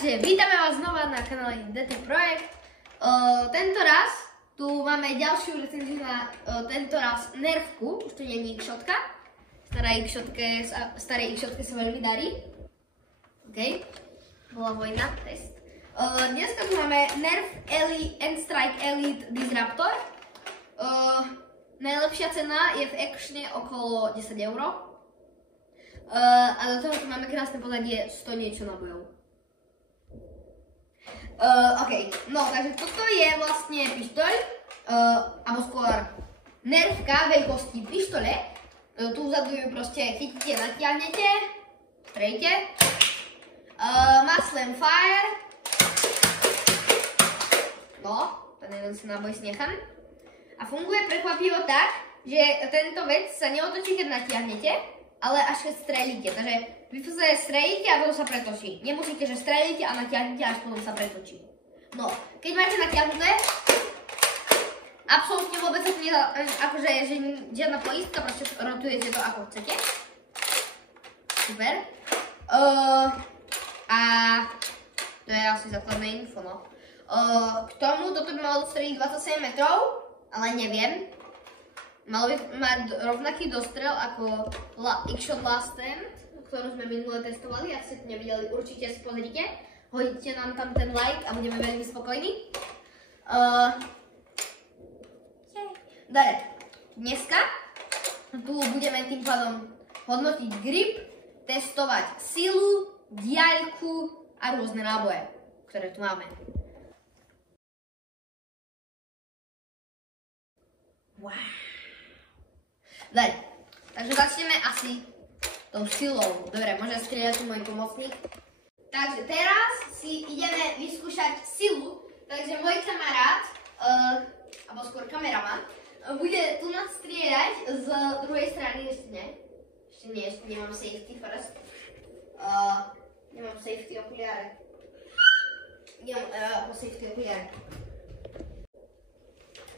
Takže vítame vás znova na kanále DT Projekt. Tento raz tu máme ďalšiu recenziu na tento raz Nerfku, už to nie je X-shotka. Starej X-shotke sa veľmi darí. OK, bola vojna, test. Dneska tu máme Nerf N-Strike Elite Disruptor. Najlepšia cena je v actione okolo 10 €. A do toho tu máme krásne pozadie 100 niečo nábojov. OK, no takže toto je vlastne pištoľ, alebo skôr nervka veľkosti pištole. Tu vzadu ju proste chytíte, natiahnete, strejte. Má slam fire. No, ten jeden si náboj si nechám. A funguje prekvapivo tak, že tento vec sa neotočí, keď natiahnete, ale až keď strelíte. Takže vy sa strelíte a potom sa pretočí. Nemusíte, že strelíte a natiahnete, až potom sa pretočí. No, keď máte natiahnuté, absolútne vôbec sa to nedá, akože že žiadna poistka, proste rotujete to ako chcete. Super. A to je asi základné info, no. K tomu toto by malo dostreliť 27 metrov, ale neviem. Malo by mať rovnaký dostrel ako X-Shot Last Stand, ktorú sme minule testovali. Ak ste to nevideli, určite si pozrite. Hodíte nám tam ten like a budeme veľmi spokojní. Dobre, dneska tu budeme tým pádom hodnotiť grip, testovať silu, diaľku a rôzne náboje, ktoré tu máme. Wow. Dobre, takže začneme asi tou silou. Dobre, môže strieľať tu môj pomocník. Takže teraz si ideme vyskúšať silu. Takže môj kamarát, alebo skôr kameraman, bude tu nastrieľať z druhej strany. Ešte nemám safety first. Nemám safety okuliare. Nemám safety okuliare.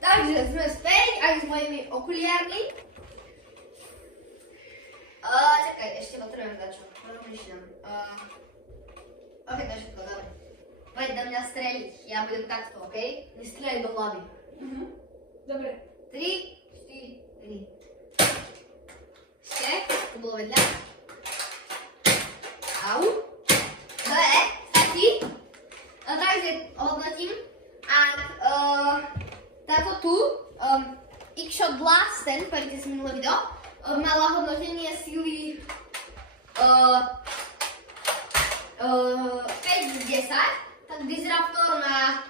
Takže sme späť aj s mojimi okuliármi. Čakaj, ešte potrebujem dačo. Rozmýšľam. OK, to je všetko, dobre. Poď do mňa streliť, ja budem takto, OK? Nestrieľaj do hlavy. Dobre. 3, 4, 3. Ešte, to bolo vedľa. Au. Dobre, stačí. Takže hodnotím. Ak táto tu, X-Shot Last Stand, pamätáte si minulé video, mala hodnotenie sily 5 z 10, tak Disruptor má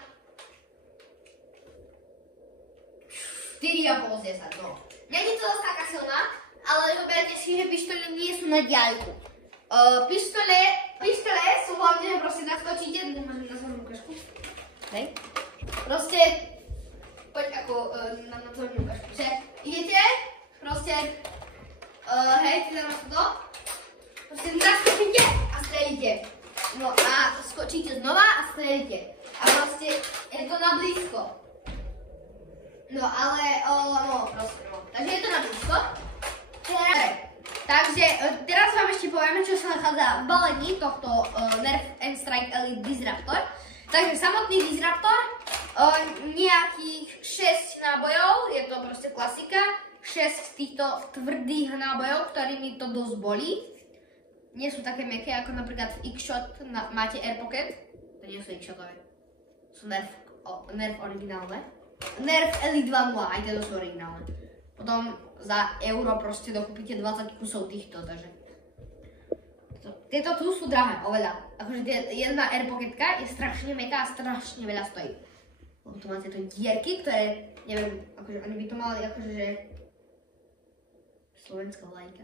4,5 z 10, no. Není to zase taká silná, ale zoberte si, že pištole nie sú na diaľku. Pištole sú hlavne, že proste naskočíte, nemôžem na svoju ukážku. Hej. Proste, poď ako na svoju ukážku, že idete, proste, hej, ty dáme to, proste naskočíte a strelíte. No a skočíte znova a strelíte. A proste je to na blízko. No ale, no proste, no. Takže je to na blízko. Takže teraz vám ešte povieme, čo sa nachádza v balení tohto Nerf N-Strike Elite Disruptor. Takže samotný Disruptor, nejakých 6 nábojov, je to proste klasika. 6 týchto tvrdých nábojov, ktorými to dosť bolí. Nie sú také mäkké, ako napríklad v X-Shot máte Air Pocket. To nie sú X-Shotové. Sú Nerf originálne. Nerf Elite 2.0, aj tieto sú originálne. Potom za euro proste dokúpite 20 kusov týchto, takže... Tieto tu sú drahé, oveľa. Akože jedna Air Pocketka je strašne mäkká a strašne veľa stojí. Lebo tu máte tu dierky, ktoré, neviem, akože oni by to mali akože, že... Slovenská vlajka.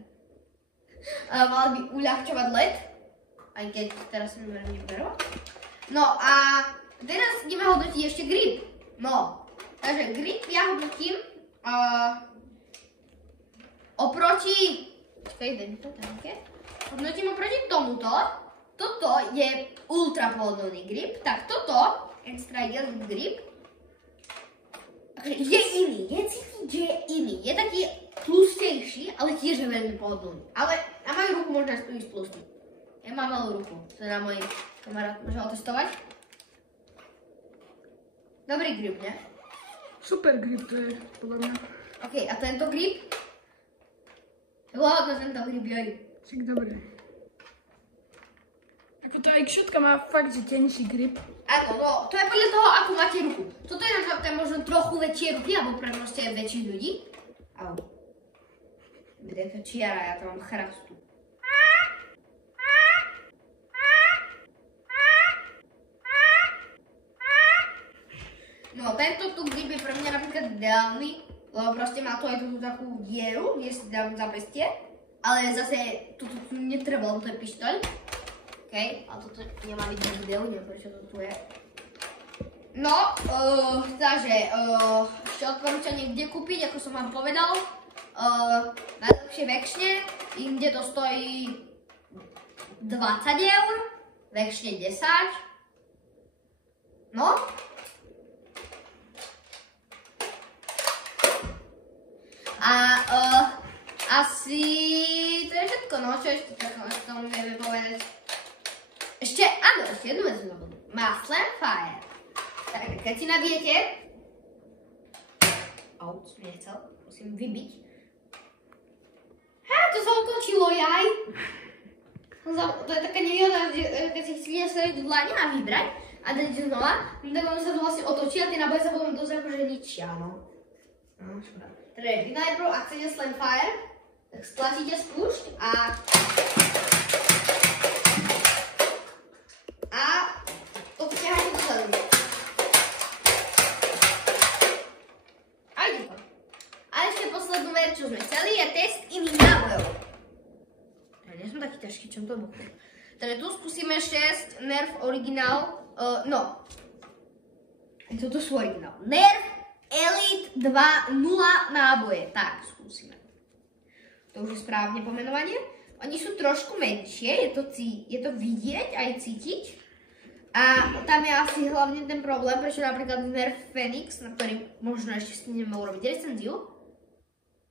Mali by uľahčovať let, aj keď teraz mi veľmi neberú. No a teraz ideme hodnotiť ešte grip. No, takže grip ja hodnotím oproti... Čakaj, daj mi to, také. Hodnotím oproti tomuto. Toto je ultra pohodlný grip, tak toto, N-Strike Elite grip, je iný, je cítiť, že je iný. Je taký tlustejší, ale tiež je veľmi pohodlný. Ale na moju ruku možno aj stojí tlustý. Ja mám malú ruku, teda môj Kamarát, môže otestovať? Dobrý grip, ne? Super grip to je, podľa mňa. OK, a tento grip? Hlavne tento grip, joj. Však dobre. Ako tá X-shotka má fakt, že tenší grip. Áno, no, to je podľa toho, ako máte ruku. Toto je napríklad možno trochu väčšie ruky, alebo pre proste väčších ľudí. Au. Bude to čiara, ja to mám chrastu. No, tento tu grip je pre mňa napríklad ideálny, lebo proste má to aj túto takú dieru, kde si dám zapestie. Ale zase, tu netreba, lebo to je pištoľ. OK, a toto nemá vidieť videu, neviem prečo to tu je. No, takže, ešte odporúčanie kde kúpiť, ako som vám povedal. Najlepšie v Actione, inde to stojí 20 eur, v Actione 10. No. A asi to je všetko, no, čo ešte takého tomu vieme povedať. Ešte, áno, ešte jednu vec znovu. Má Slamfire. Tak, keď si nabijete... Au, som nechcel, musím vybiť. To sa otočilo, jaj. To je taká nevýhoda, keď si chcete nastaviť do dlane a vybrať a dať znova, tak ono sa to vlastne otočí a tie náboje sa potom dosť akože ničia, no. No, škoda. Teda vy najprv, ak chcete Slamfire, tak stlačíte spúšť a to vťahajte do zadu. A ide to. A ešte poslednú vec, čo sme chceli, je test iných nábojov. Ja nie som taký ťažký, čo to bolo. Takže tu skúsime 6 Nerf Original, no. Toto sú originál. Nerf Elite 2.0 náboje. Tak, skúsime. To už je správne pomenovanie. Oni sú trošku menšie, je to vidieť aj cítiť. A tam je asi hlavne ten problém, prečo napríklad Nerf Phoenix, na ktorý možno ešte stihneme urobiť recenziu,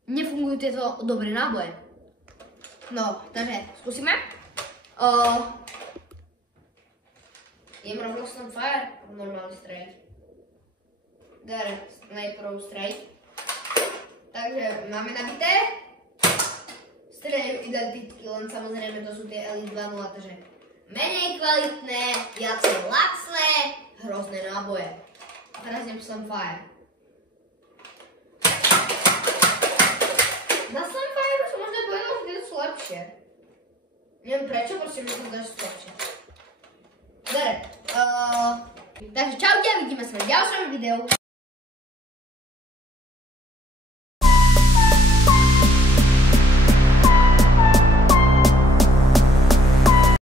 nefungujú tieto dobré náboje. No, takže skúsime. Idem rovno Slamfire, normálny strike. Dare, najprv strike. Takže máme nabité. Strieľajú identicky, len samozrejme to sú tie Elite 2.0, takže menej kvalitné, viacej lacné, hrozné náboje. A teraz idem Slamfire. Na Slamfire som možno povedal, že tieto sú lepšie. Neviem prečo, proste mi to zdá, že sú lepšie. Dobre, takže čaute a vidíme sa v ďalšom videu.